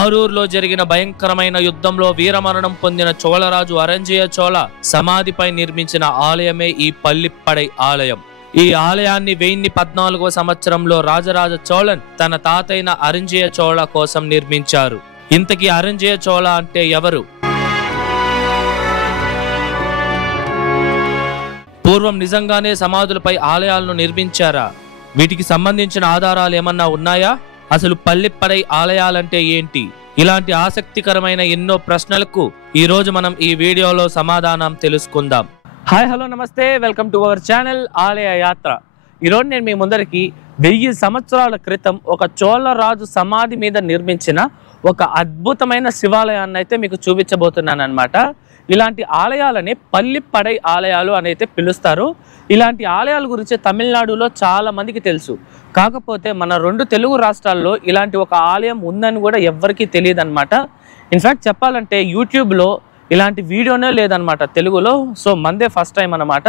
ఆరూరులో జరిగిన భయంకరమైన యుద్ధంలో వీరమరణం పొందిన చోళరాజు అరంజయ చోళ సమాధిపై నిర్మించిన ఆలయమే ఈ పల్లిప్పడై ఆలయం. ఈ ఆలయాన్ని 1014వ సంవత్సరంలో రాజరాజ చోళన్ తన తాతైన అరంజయ చోళ కోసం నిర్మించారు. ఇంతకీ అరంజయ చోళ అంటే ఎవరు? పూర్వం నిజంగానే సమాధులపై ఆలయాలను నిర్మించారా? వీటికి సంబంధించిన ఆధారాలు ఏమన్నా ఉన్నాయా? అసలు పల్లిప్పడై ఆలయాలంటే ఏంటి? ఇలాంటి ఆసక్తికరమైన ఎన్నో ప్రశ్నలకు ఈ రోజు మనం ఈ వీడియోలో సమాధానం తెలుసుకుందాం. హాయ్, హలో, నమస్తే, వెల్కమ్ టు అవర్ ఛానల్ ఆలయ యాత్ర. ఈరోజు నేను మీ ముందరికి 1000 సంవత్సరాల క్రితం ఒక చోళరాజు సమాధి మీద నిర్మించిన ఒక అద్భుతమైన శివాలయాన్ని అయితే మీకు చూపించబోతున్నాను అనమాట. ఇలాంటి ఆలయాలని పల్లిప్పడై ఆలయాలు అని అయితే పిలుస్తారు. ఇలాంటి ఆలయాల గురించి తమిళనాడులో చాలా మందికి తెలుసు. కాకపోతే మన 2 తెలుగు రాష్ట్రాల్లో ఇలాంటి ఒక ఆలయం ఉందని కూడా ఎవ్వరికీ తెలియదు అనమాట. ఇన్ఫ్యాక్ట్ చెప్పాలంటే యూట్యూబ్లో ఇలాంటి వీడియోనే లేదనమాట తెలుగులో. సో మందే ఫస్ట్ టైం అనమాట.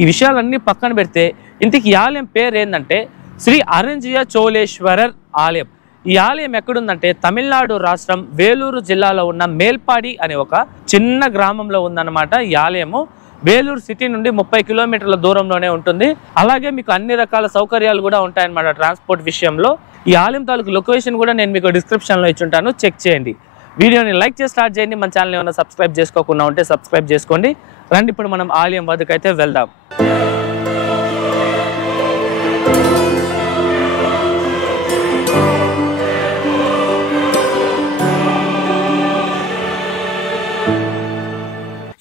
ఈ విషయాలన్నీ పక్కన పెడితే ఇంతకీ ఈ ఆలయం పేరు ఏంటంటే శ్రీ అరంజయ చోళేశ్వరర్ ఆలయం. ఈ ఆలయం ఎక్కడుందంటే తమిళనాడు రాష్ట్రం వేలూరు జిల్లాలో ఉన్న మేల్పాడి అనే ఒక చిన్న గ్రామంలో ఉందన్నమాట. ఈ ఆలయము వేలూరు సిటీ నుండి 30 కిలోమీటర్ల దూరంలోనే ఉంటుంది. అలాగే మీకు అన్ని రకాల సౌకర్యాలు కూడా ఉంటాయన్నమాట ట్రాన్స్పోర్ట్ విషయంలో. ఈ ఆలయం తాలూకు లొకేషన్ కూడా నేను మీకు డిస్క్రిప్షన్లో ఇచ్చుంటాను, చెక్ చేయండి. వీడియోని లైక్ చేసి స్టార్ట్ చేయండి. మన ఛానల్ ఏమైనా సబ్స్క్రైబ్ చేసుకోకుండా ఉంటే సబ్స్క్రైబ్ చేసుకోండి. రండి ఇప్పుడు మనం ఆలయం వద్దకైతే వెళ్దాం.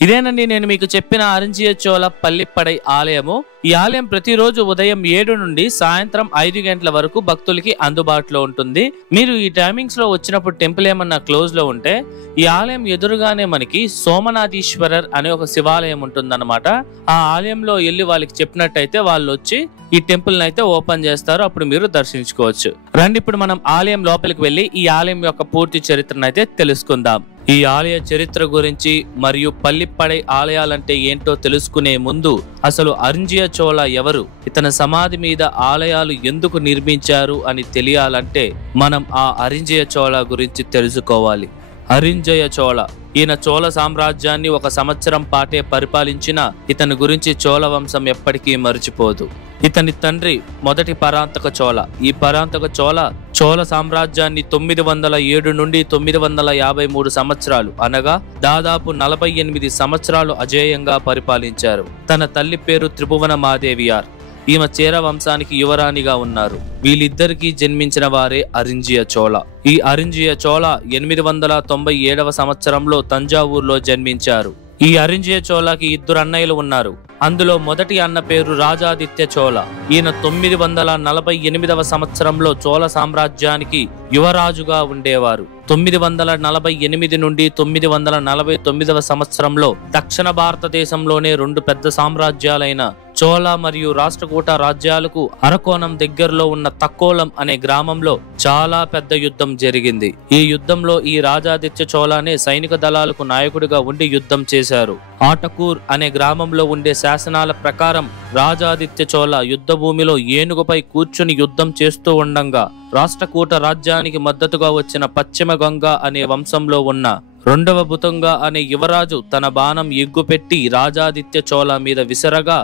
ఇదేనండి నేను మీకు చెప్పిన అరంజయ చోళ పల్లిప్పడై ఆలయము. ఈ ఆలయం ప్రతిరోజు ఉదయం 7 నుండి సాయంత్రం 5 గంటల వరకు భక్తులకి అందుబాటులో ఉంటుంది. మీరు ఈ టైమింగ్స్ లో వచ్చినప్పుడు టెంపుల్ ఏమన్నా క్లోజ్ లో ఉంటే ఈ ఆలయం ఎదురుగానే మనకి సోమనాథీశ్వరర్ అనే ఒక శివాలయం ఉంటుందన్నమాట. ఆ ఆలయంలో వెళ్ళి వాళ్ళకి చెప్పినట్టయితే వాళ్ళు వచ్చి ఈ టెంపుల్ అయితే ఓపెన్ చేస్తారు. అప్పుడు మీరు దర్శించుకోవచ్చు. రండి ఇప్పుడు మనం ఆలయం లోపలికి వెళ్ళి ఈ ఆలయం యొక్క పూర్తి చరిత్రను అయితే తెలుసుకుందాం. ఈ ఆలయ చరిత్ర గురించి మరియు పల్లిప్పడై ఆలయాలంటే ఏంటో తెలుసుకునే ముందు అసలు అరంజయ చోళ ఎవరు, ఇతని సమాధి మీద ఆలయాలు ఎందుకు నిర్మించారు అని తెలియాలంటే మనం ఆ అరంజయ చోళ గురించి తెలుసుకోవాలి. అరంజయ చోళ ఈయన చోళ సామ్రాజ్యాన్ని 1 సంవత్సరం పాటే పరిపాలించిన ఇతని గురించి చోళ వంశం ఎప్పటికీ మర్చిపోదు. ఇతని తండ్రి మొదటి పరాంతక చోళ. ఈ పరాంతక చోళ సామ్రాజ్యాన్ని 907 నుండి 953 సంవత్సరాలు అనగా దాదాపు 48 సంవత్సరాలు అజేయంగా పరిపాలించారు. తన తల్లి పేరు త్రిభువన మాదేవియార్. ఈమె చేర వంశానికి యువరాణిగా ఉన్నారు. వీళ్ళిద్దరికీ జన్మించిన వారే అరంజయ చోళ. ఈ అరంజయ చోళ 897వ సంవత్సరంలో తంజావూరులో జన్మించారు. ఈ అరంజయ చోళకి 2 అన్నయ్యలు ఉన్నారు. అందులో మొదటి అన్న పేరు రాజాదిత్య చోళ. ఈయన 948వ సంవత్సరంలో చోళ సామ్రాజ్యానికి యువరాజుగా ఉండేవారు. 948 నుండి 949వ సంవత్సరంలో దక్షిణ భారతదేశంలోనే 2 పెద్ద సామ్రాజ్యాలైన చోళ మరియు రాష్ట్రకూట రాజ్యాలకు అరకోణం దగ్గరలో ఉన్న తక్కోలం అనే గ్రామంలో చాలా పెద్ద యుద్ధం జరిగింది. ఈ యుద్ధంలో ఈ రాజాదిత్య చోళనే సైనిక దళాలకు నాయకుడిగా ఉండి యుద్ధం చేశారు. ఆటకూర్ అనే గ్రామంలో ఉండే శాసనాల ప్రకారం రాజాదిత్య చోళ యుద్ధ భూమిలో ఏనుగుపై కూర్చుని యుద్ధం చేస్తూ ఉండంగా రాష్ట్రకూట రాజ్యానికి మద్దతుగా వచ్చిన పశ్చిమ గంగ అనే వంశంలో ఉన్న 2వ బుతంగా అనే యువరాజు తన బాణం ఎగ్గుపెట్టి రాజాదిత్య చోళ మీద విసరగా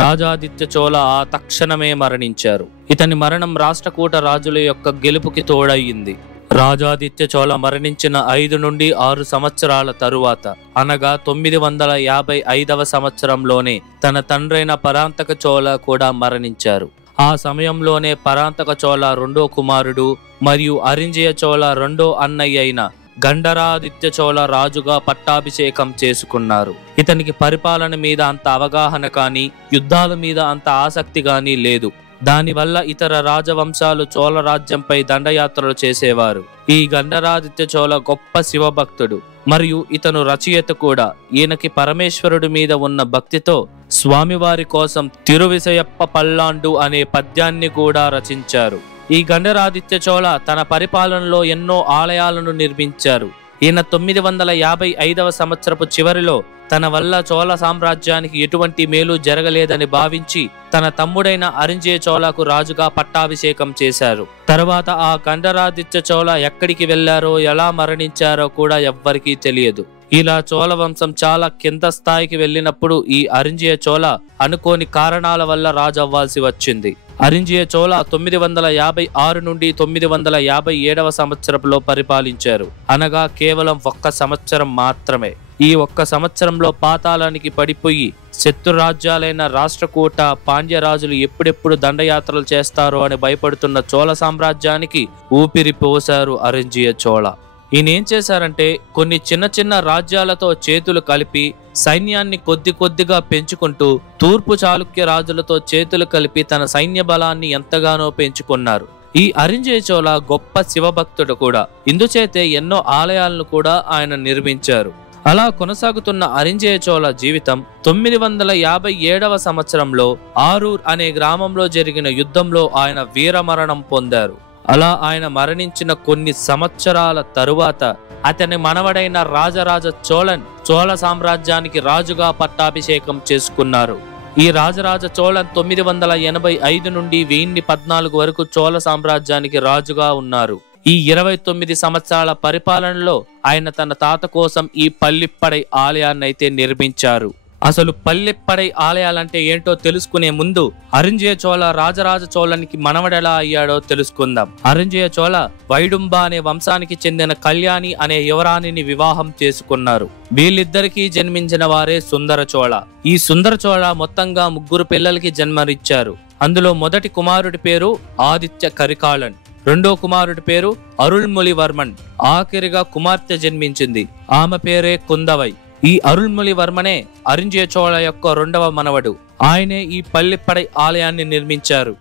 రాజాదిత్య చోళ ఆ తక్షణమే మరణించారు. ఇతని మరణం రాష్ట్రకూట రాజుల యొక్క గెలుపుకి తోడయ్యింది. రాజాదిత్య చోళ మరణించిన 5 నుండి 6 సంవత్సరాల తరువాత అనగా 955వ సంవత్సరంలోనే తన తండ్రైన పరాంతక చోళ కూడా మరణించారు. ఆ సమయంలోనే పరాంతక చోళ 2వ కుమారుడు మరియు అరంజయ చోళ 2వ అన్నయ్య అయిన గండరాదిత్య చోళ రాజుగా పట్టాభిషేకం చేసుకున్నారు. ఇతనికి పరిపాలన మీద అంత అవగాహన కానీ యుద్ధాల మీద అంత ఆసక్తి కానీ లేదు. దానివల్ల ఇతర రాజవంశాలు చోళ రాజ్యంపై దండయాత్రలు చేసేవారు. ఈ గండరాదిత్య చోళ గొప్ప శివభక్తుడు మరియు ఇతను రచయిత కూడా. ఈయనకి పరమేశ్వరుడి మీద ఉన్న భక్తితో స్వామివారి కోసం తిరువిసయప్ప పల్లాండు అనే పద్యాన్ని కూడా రచించారు. ఈ గండరాదిత్య చోళ తన పరిపాలనలో ఎన్నో ఆలయాలను నిర్మించారు. ఈయన 955వ సంవత్సరపు చివరిలో తన వల్ల చోళ సామ్రాజ్యానికి ఎటువంటి మేలు జరగలేదని భావించి తన తమ్ముడైన అరింజే చోళకు రాజుగా పట్టాభిషేకం చేశారు. తరువాత ఆ కండరాదిత్య చోళ ఎక్కడికి వెళ్లారో, ఎలా మరణించారో కూడా ఎవ్వరికీ తెలియదు. ఇలా చోళ వంశం చాలా కింద స్థాయికి వెళ్ళినప్పుడు ఈ అరింజయ చోళ అనుకోని కారణాల వల్ల రాజు అవ్వాల్సి వచ్చింది. అరింజయ చోళ 956 నుండి 957వ సంవత్సరంలో పరిపాలించారు. అనగా కేవలం 1 సంవత్సరం మాత్రమే. ఈ 1 సంవత్సరంలో పాతాళానికి పడిపోయి శత్రు రాజ్యాలైన రాష్ట్రకూట, పాండ్యరాజులు ఎప్పుడెప్పుడు దండయాత్రలు చేస్తారో అని భయపడుతున్న చోళ సామ్రాజ్యానికి ఊపిరి పోశారు అరింజయ చోళ. ఈయనేం చేశారంటే కొన్ని చిన్న చిన్న రాజ్యాలతో చేతులు కలిపి సైన్యాన్ని కొద్ది కొద్దిగా పెంచుకుంటూ తూర్పు చాళుక్య రాజులతో చేతులు కలిపి తన సైన్య బలాన్ని ఎంతగానో పెంచుకున్నారు. ఈ అరింజయ చోళ గొప్ప శివభక్తుడు కూడా. ఇందుచేతే ఎన్నో ఆలయాలను కూడా ఆయన నిర్మించారు. అలా కొనసాగుతున్న అరింజయ చోళ జీవితం 957వ సంవత్సరంలో ఆరూర్ అనే గ్రామంలో జరిగిన యుద్ధంలో ఆయన వీరమరణం పొందారు. అలా ఆయన మరణించిన కొన్ని సంవత్సరాల తరువాత అతని మనవడైన రాజరాజ చోళన్ చోళ సామ్రాజ్యానికి రాజుగా పట్టాభిషేకం చేసుకున్నారు. ఈ రాజరాజ చోళన్ 985 నుండి 1014 వరకు చోళ సామ్రాజ్యానికి రాజుగా ఉన్నారు. ఈ 29 సంవత్సరాల పరిపాలనలో ఆయన తన తాత కోసం ఈ పల్లిప్పడై ఆలయాన్నైతే నిర్మించారు. అసలు పల్లిప్పడై ఆలయాలంటే ఏంటో తెలుసుకునే ముందు అరింజయ చోళ రాజరాజ చోళనికి మనవడెలా అయ్యాడో తెలుసుకుందాం. అరింజయ చోళ వైడుంబ అనే వంశానికి చెందిన కళ్యాణి అనే యువరాణిని వివాహం చేసుకున్నారు. వీళ్ళిద్దరికీ జన్మించిన వారే సుందర చోళ. ఈ సుందర చోళ మొత్తంగా 3 పిల్లలకి జన్మనిచ్చారు. అందులో మొదటి కుమారుడి పేరు ఆదిత్య కరికాలన్, రెండో కుమారుడి పేరు అరుళ్మొళివర్మన్, ఆఖరిగా కుమార్తె జన్మించింది. ఆమె పేరే కుందవై. ఈ అరుళ్మొళివర్మనే అరింజయ చోళ యొక్క 2వ మనవడు. ఆయనే ఈ పల్లిప్పడై ఆలయాన్ని నిర్మించారు.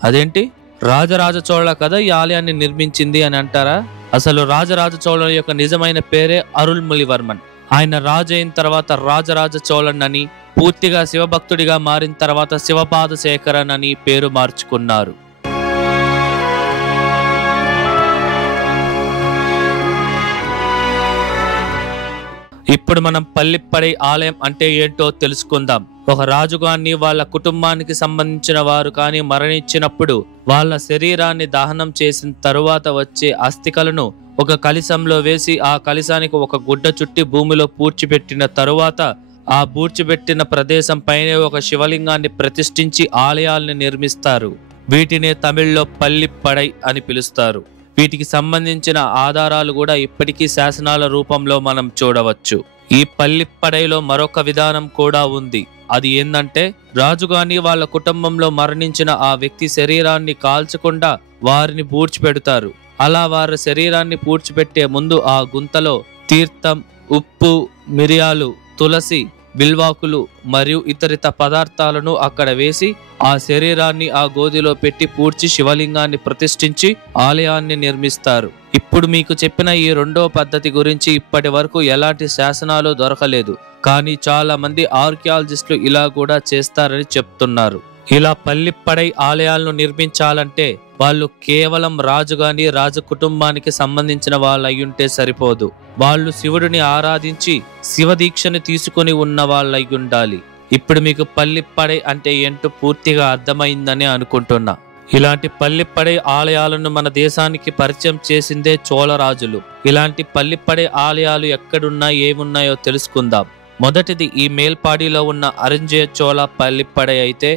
అదేంటి, రాజరాజ చోళ కదా ఈ ఆలయాన్ని నిర్మించింది అని అంటారా? అసలు రాజరాజ చోళ యొక్క నిజమైన పేరే అరుళ్మొళివర్మన్. ఆయన రాజు అయిన తర్వాత రాజరాజ చోళన్ అని, పూర్తిగా శివభక్తుడిగా మారిన తర్వాత శివపాదశేఖరన్ అని పేరు మార్చుకున్నారు. ఇప్పుడు మనం పల్లిప్పడై ఆలయం అంటే ఏంటో తెలుసుకుందాం. ఒక రాజు గాని వాళ్ళ కుటుంబానికి సంబంధించిన వారు కానీ మరణించినప్పుడు వాళ్ళ శరీరాన్ని దహనం చేసిన తరువాత వచ్చే అస్థికలను ఒక కలశంలో వేసి ఆ కలశానికి ఒక గుడ్డ చుట్టి భూమిలో పూడ్చిపెట్టిన తరువాత ఆ పూడ్చిపెట్టిన ప్రదేశం పైనే ఒక శివలింగాన్ని ప్రతిష్ఠించి ఆలయాల్ని నిర్మిస్తారు. వీటినే తమిళ్లో పల్లిప్పడై అని పిలుస్తారు. వీటికి సంబంధించిన ఆధారాలు కూడా ఇప్పటికీ శాసనాల రూపంలో మనం చూడవచ్చు. ఈ పల్లిప్పడైలో మరొక విధానం కూడా ఉంది. అది ఏంటంటే, రాజుగాని వాళ్ళ కుటుంబంలో మరణించిన ఆ వ్యక్తి శరీరాన్ని కాల్చకుండా వారిని పూడ్చిపెడతారు. అలా వారి శరీరాన్ని పూడ్చిపెట్టే ముందు ఆ గుంతలో తీర్థం, ఉప్పు, మిరియాలు, తులసి, బిల్వాకులు మరియు ఇతరిత పదార్థాలను అక్కడ వేసి ఆ శరీరాన్ని ఆ గోదిలో పెట్టి పూడ్చి శివలింగాన్ని ప్రతిష్ఠించి ఆలయాన్ని నిర్మిస్తారు. ఇప్పుడు మీకు చెప్పిన ఈ 2వ పద్ధతి గురించి ఇప్పటి వరకు ఎలాంటి శాసనాలు దొరకలేదు. కానీ చాలా మంది ఆర్కియాలజిస్టులు ఇలా కూడా చేస్తారని చెప్తున్నారు. ఇలా పల్లిప్పడై ఆలయాలను నిర్మించాలంటే వాళ్ళు కేవలం రాజుగాని రాజ కుటుంబానికి సంబంధించిన వాళ్ళు అయ్యుంటే సరిపోదు. వాళ్ళు శివుడిని ఆరాధించి శివదీక్షని తీసుకుని ఉన్న వాళ్ళు అయ్యుండాలి. ఇప్పుడు మీకు పల్లిప్పడై అంటే ఏంటో పూర్తిగా అర్థమైందని అనుకుంటున్నా. ఇలాంటి పల్లిప్పడై ఆలయాలను మన దేశానికి పరిచయం చేసిందే చోళరాజులు. ఇలాంటి పల్లిప్పడై ఆలయాలు ఎక్కడున్నా ఏమున్నాయో తెలుసుకుందాం. మొదటిది ఈ మేల్పాడిలో ఉన్న అరింజయ చోళ పల్లిప్పడై అయితే,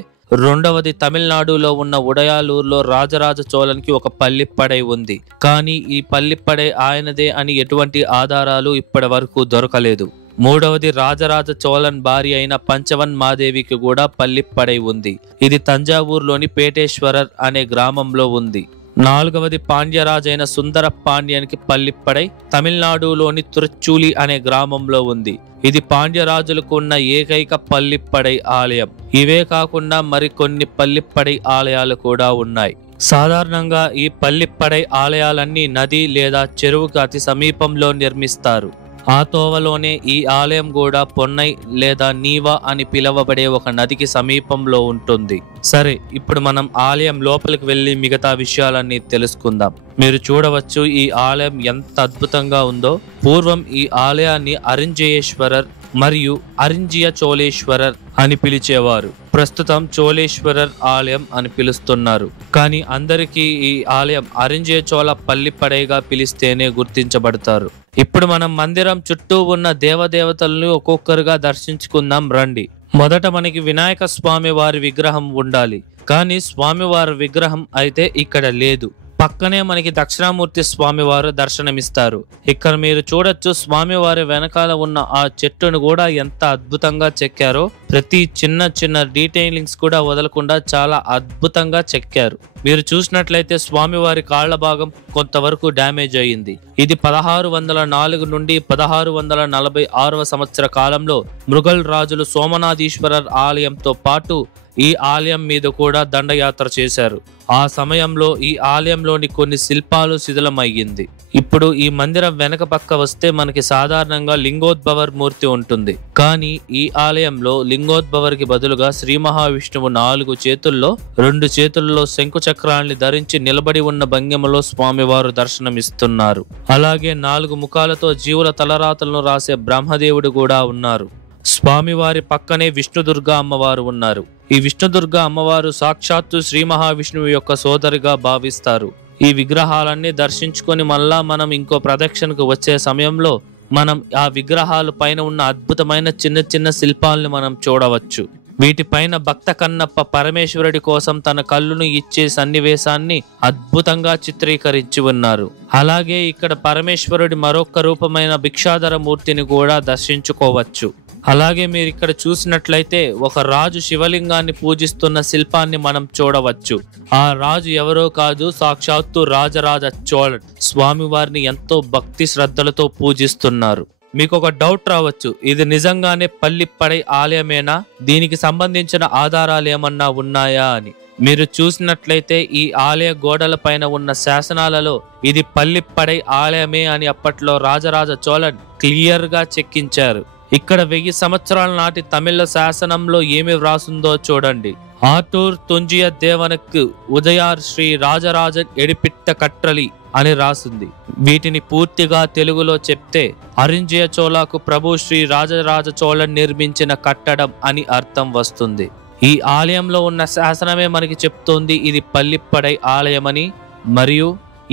రెండవది తమిళనాడులో ఉన్న ఉడయాలూరులో రాజరాజ చోళన్కి ఒక పల్లిప్పడై ఉంది. కానీ ఈ పల్లిప్పడై ఆయనదే అని ఎటువంటి ఆధారాలు ఇప్పటి వరకు దొరకలేదు. మూడవది రాజరాజ చోళన్ భార్య అయిన పంచవన్ మాదేవికి కూడా పల్లిప్పడై ఉంది. ఇది తంజావూరులోని పేటేశ్వరర్ అనే గ్రామంలో ఉంది. నాలుగవది పాండ్యరాజైన సుందర పాండ్యానికి పల్లిప్పడై తమిళనాడులోని తురచూలి అనే గ్రామంలో ఉంది. ఇది పాండ్యరాజులకు ఉన్న ఏకైక పల్లిప్పడై ఆలయం. ఇవే కాకుండా మరికొన్ని పల్లిప్పడై ఆలయాలు కూడా ఉన్నాయి. సాధారణంగా ఈ పల్లిప్పడై ఆలయాలన్నీ నది లేదా చెరువుకు అతి సమీపంలో నిర్మిస్తారు. ఆ తోవలోనే ఈ ఆలయం కూడా పొన్నై లేదా నీవా అని పిలువబడే ఒక నదికి సమీపంలో ఉంటుంది. సరే, ఇప్పుడు మనం ఆలయం లోపలికి వెళ్ళి మిగతా విషయాలన్నీ తెలుసుకుందాం. మీరు చూడవచ్చు ఈ ఆలయం ఎంత అద్భుతంగా ఉందో. పూర్వం ఈ ఆలయాన్ని అరింజయేశ్వరర్ మరియు అరింజియ చోళేశ్వరర్ అని పిలిచేవారు. ప్రస్తుతం చోళేశ్వరర్ ఆలయం అని పిలుస్తున్నారు. కానీ అందరికీ ఈ ఆలయం అరింజియ చోళ పల్లిపడైగా పిలిస్తేనే గుర్తించబడతారు. ఇప్పుడు మనం మందిరం చుట్టూ ఉన్న దేవదేవతలను ఒక్కొక్కరుగా దర్శించుకుందాం రండి. మొదట మనకి వినాయక స్వామి వారి విగ్రహం ఉండాలి. కానీ స్వామివారి విగ్రహం అయితే ఇక్కడ లేదు. పక్కనే మనకి దక్షిణామూర్తి స్వామివారు దర్శనమిస్తారు. ఇక్కడ మీరు చూడొచ్చు, స్వామివారి వెనకాల ఉన్న ఆ చెట్టును కూడా ఎంత అద్భుతంగా చెక్కారో. ప్రతి చిన్న డీటెయిలింగ్స్ కూడా వదలకుండా చాలా అద్భుతంగా చెక్కారు. మీరు చూసినట్లయితే స్వామివారి కాళ్ల భాగం కొంతవరకు డ్యామేజ్ అయ్యింది. ఇది 1604 నుండి 1646 సంవత్సర కాలంలో ముఘల్ రాజులు సోమనాథీశ్వరర్ ఆలయంతో పాటు ఈ ఆలయం మీద కూడా దండయాత్ర చేశారు. ఆ సమయంలో ఈ ఆలయంలోని కొన్ని శిల్పాలు శిథిలమయ్యింది. ఇప్పుడు ఈ మందిరం వెనక పక్క వస్తే మనకి సాధారణంగా లింగోద్భవర్ మూర్తి ఉంటుంది. కానీ ఈ ఆలయంలో లింగోద్భవర్కి బదులుగా శ్రీ మహావిష్ణువు 4 చేతుల్లో 2 చేతుల్లో శంకు చక్రాన్ని ధరించి నిలబడి ఉన్న భంగిమలో స్వామివారు దర్శనమిస్తున్నారు. అలాగే 4 ముఖాలతో జీవుల తలరాతలను రాసే బ్రహ్మదేవుడు కూడా ఉన్నారు. స్వామివారి పక్కనే విష్ణుదుర్గ అమ్మవారు ఉన్నారు. ఈ విష్ణుదుర్గ అమ్మవారు సాక్షాత్తు శ్రీ మహావిష్ణువు యొక్క సోదరిగా భావిస్తారు. ఈ విగ్రహాలన్నీ దర్శించుకొని మళ్ళా మనం ఇంకో ప్రదక్షిణకు వచ్చే సమయంలో మనం ఆ విగ్రహాల పైన ఉన్న అద్భుతమైన చిన్న శిల్పాలను మనం చూడవచ్చు. వీటిపైన భక్త కన్నప్ప పరమేశ్వరుడి కోసం తన కళ్ళును ఇచ్చే సన్నివేశాన్ని అద్భుతంగా చిత్రీకరించి ఉన్నారు. అలాగే ఇక్కడ పరమేశ్వరుడి మరొక రూపమైన భిక్షాధర మూర్తిని కూడా దర్శించుకోవచ్చు. అలాగే మీరు ఇక్కడ చూసినట్లయితే ఒక రాజు శివలింగాన్ని పూజిస్తున్న శిల్పాన్ని మనం చూడవచ్చు. ఆ రాజు ఎవరో కాదు, సాక్షాత్తు రాజరాజ చోళన్. స్వామివారిని ఎంతో భక్తి శ్రద్ధలతో పూజిస్తున్నారు. మీకు ఒక డౌట్ రావచ్చు, ఇది నిజంగానే పల్లిపడై ఆలయమేనా? దీనికి సంబంధించిన ఆధారాలు ఏమన్నా ఉన్నాయా అని. మీరు చూసినట్లయితే ఈ ఆలయ గోడల పైన ఉన్న శాసనాలలో ఇది పల్లిపడై ఆలయమే అని అప్పట్లో రాజరాజ చోళన్ క్లియర్ గా చెక్కించారు. ఇక్కడ 1000 సంవత్సరాల నాటి తమిళ శాసనంలో ఏమి వ్రాసిందో చూడండి. ఆటూర్ తుంజియ దేవనకు ఉదయార్ శ్రీ రాజరాజన్ ఎడిపిట్ట కట్రలి అని రాసింది. వీటిని పూర్తిగా తెలుగులో చెప్తే అరింజియ చోళకు ప్రభు శ్రీ రాజరాజ చోళన్ నిర్మించిన కట్టడం అని అర్థం వస్తుంది. ఈ ఆలయంలో ఉన్న శాసనమే మనకి చెప్తోంది ఇది పల్లిపడై ఆలయమని, మరియు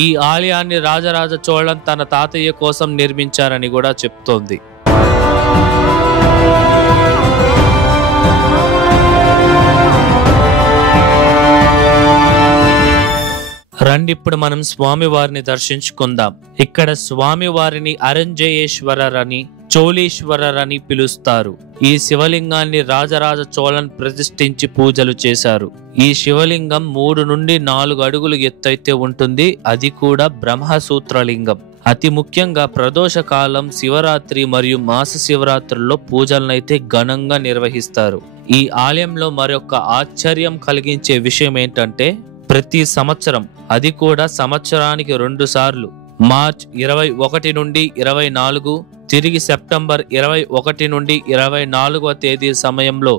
ఈ ఆలయాన్ని రాజరాజ చోళన్ తన తాతయ్య కోసం నిర్మించారని కూడా చెప్తోంది. రండి ఇప్పుడు మనం స్వామివారిని దర్శించుకుందాం. ఇక్కడ స్వామివారిని అరంజయేశ్వరర్ అని, చోళీశ్వరర్ అని పిలుస్తారు. ఈ శివలింగాన్ని రాజరాజ చోళన్ ప్రతిష్ఠించి పూజలు చేశారు. ఈ శివలింగం 3 నుండి 4 అడుగులు ఎత్తైతే ఉంటుంది. అది కూడా బ్రహ్మసూత్రలింగం. అతి ముఖ్యంగా ప్రదోష కాలం, శివరాత్రి మరియు మాస శివరాత్రుల్లో పూజలనైతే ఘనంగా నిర్వహిస్తారు. ఈ ఆలయంలో మరొక ఆశ్చర్యం కలిగించే విషయం ఏంటంటే ప్రతి సంవత్సరం, అది కూడా సంవత్సరానికి 2 సార్లు, మార్చ్ 21 నుండి 24, తిరిగి సెప్టెంబర్ 21 నుండి 24వ తేదీ సమయంలో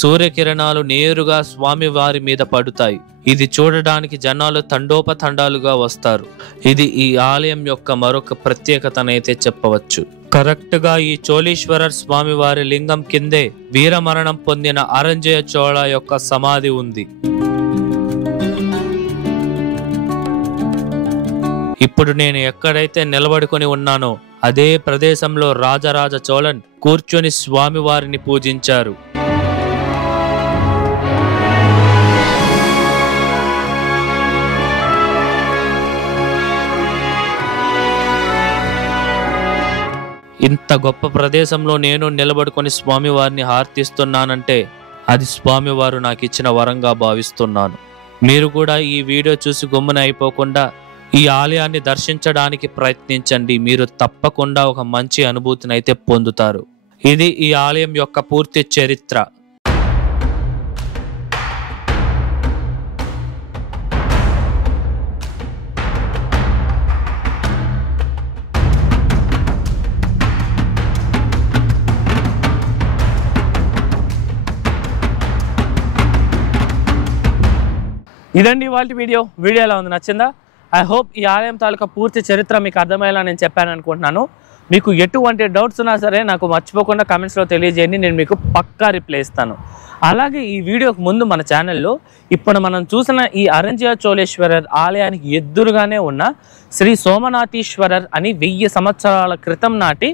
సూర్యకిరణాలు నేరుగా స్వామివారి మీద పడుతాయి. ఇది చూడడానికి జనాలు తండోపతండాలుగా వస్తారు. ఇది ఈ ఆలయం యొక్క మరొక ప్రత్యేకతనైతే చెప్పవచ్చు. కరెక్ట్ గా ఈ చోళీశ్వరర్ స్వామివారి లింగం కిందే వీరమరణం పొందిన అరంజయ చోళ యొక్క సమాధి ఉంది. ఇప్పుడు నేను ఎక్కడైతే నిలబడుకొని ఉన్నానో అదే ప్రదేశంలో రాజరాజ చోళన్ కూర్చొని స్వామివారిని పూజించారు. ఇంత గొప్ప ప్రదేశంలో నేను నిలబడుకొని స్వామివారిని హార్తిస్తున్నానంటే అది స్వామివారు నాకు ఇచ్చిన వరంగా భావిస్తున్నాను. మీరు కూడా ఈ వీడియో చూసి గమ్మున అయిపోకుండా ఈ ఆలయాన్ని దర్శించడానికి ప్రయత్నించండి. మీరు తప్పకుండా ఒక మంచి అనుభూతిని అయితే పొందుతారు. ఇది ఈ ఆలయం యొక్క పూర్తి చరిత్ర. ఇదండి ఇవాళ వీడియో ఎలా ఉంది? నచ్చిందా? ఐ హోప్ ఈ ఆలయం తాలూకా పూర్తి చరిత్ర మీకు అర్థమయ్యేలా నేను చెప్పాను అనుకుంటున్నాను. మీకు ఎటువంటి డౌట్స్ ఉన్నా సరే నాకు మర్చిపోకుండా కామెంట్స్లో తెలియజేయండి, నేను మీకు పక్కా రిప్లై ఇస్తాను. అలాగే ఈ వీడియోకి ముందు మన ఛానల్లో ఇప్పుడు మనం చూసిన ఈ అరంజియా చోళేశ్వరర్ ఆలయానికి ఎదురుగానే ఉన్న శ్రీ సోమనాథీశ్వరర్ అని 1000 సంవత్సరాల క్రితం నాటి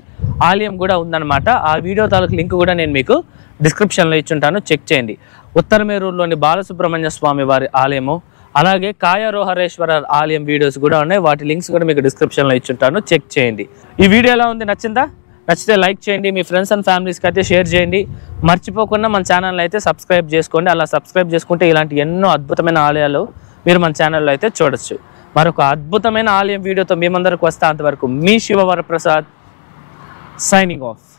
ఆలయం కూడా ఉందన్నమాట. ఆ వీడియో తాలూకు లింక్ కూడా నేను మీకు డిస్క్రిప్షన్లో ఇచ్చుంటాను, చెక్ చేయండి. ఉత్తరమేరూరులోని బాలసుబ్రహ్మణ్య స్వామి వారి ఆలయము, అలాగే కాయారోహరేశ్వరర్ ఆలయం వీడియోస్ కూడా ఉన్నాయి, వాటి లింక్స్ కూడా మీకు డిస్క్రిప్షన్లో ఇచ్చుంటాను, చెక్ చేయండి. ఈ వీడియో ఎలా ఉంది, నచ్చిందా? నచ్చితే లైక్ చేయండి, మీ ఫ్రెండ్స్ అండ్ ఫ్యామిలీస్కి అయితే షేర్ చేయండి. మర్చిపోకుండా మన ఛానల్ అయితే సబ్స్క్రైబ్ చేసుకోండి. అలా సబ్స్క్రైబ్ చేసుకుంటే ఇలాంటి ఎన్నో అద్భుతమైన ఆలయాలు మీరు మన ఛానల్లో అయితే చూడొచ్చు. మరొక అద్భుతమైన ఆలయం వీడియోతో మీ ముందరకు వస్తా. అంతవరకు మీ శివ వరప్రసాద్ సైనింగ్ ఆఫ్.